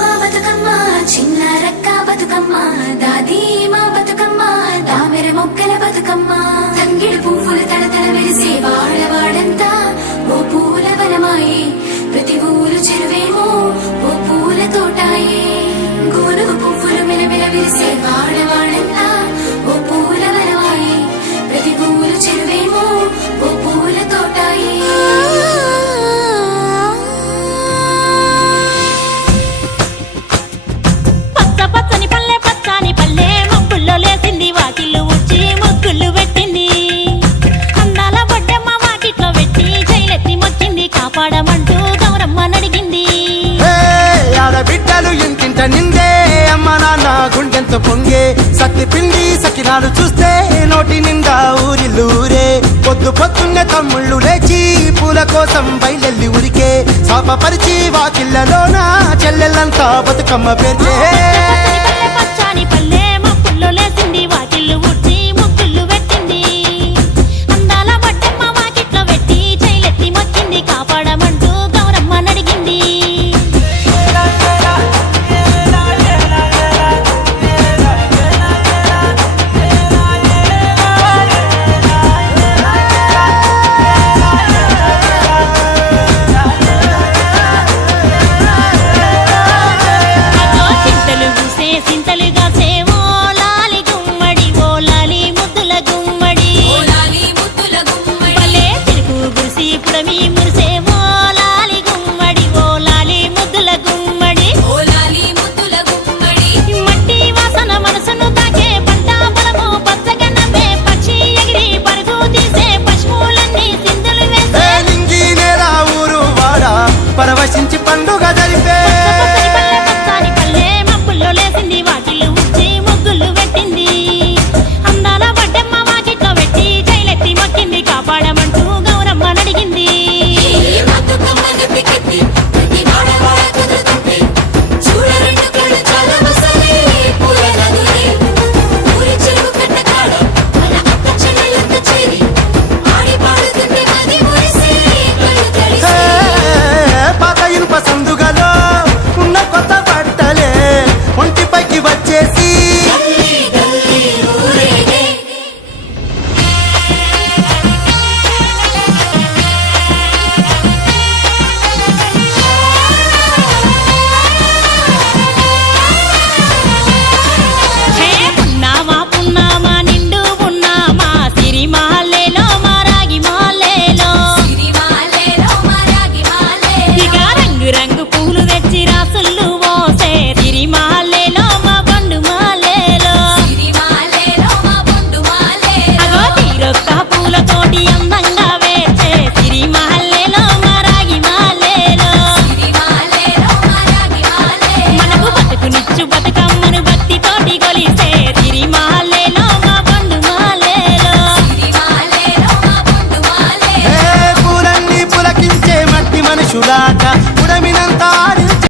మా బతుకమ్మ చిన్న రక్క బతుకమ్మ దాది మా బతుకమ్మ దామెర మొక్కల బతుకమ్మ తంగిడు పువ్వులు తడతడ వెలిసే వాడవాడంతా ఓ పూల వనమాయే ప్రతి ఊరు చెరువేమో ఓ పూల తోటాయే గోనుగు పువ్వులు మెలమెల వెలిసే వాడవాడంతా ఓ పూల వనమాయే ప్రతి ఊరు చెరువేమో ఓ పూల తోటాయే లేసింది వాకిళ్ళు ఉచ్చి ముగ్గులు పెట్టింది అందాల బొడ్డమ్మ వాకిట్లో పెట్టి జైలెత్తి మొచ్చింది కాపాడమంటూ గౌరమ్మ నడిగింది ఆడబిడ్డలు ఇంటింట నిందే అమ్మ నాన్న గుండెంత పొంగే సత్తి పిండి సకినాలు చూస్తే నోటి నిండా ఊరిల్లూరే పొద్దు పొద్దున్నే తమ్ముళ్ళు లేచి పూల కోసం బయలెల్లి ఉరికే శాపపరిచి వాకిళ్ళలోన చెల్లెళ్ళంతా బతుకమ్మ పేర్చే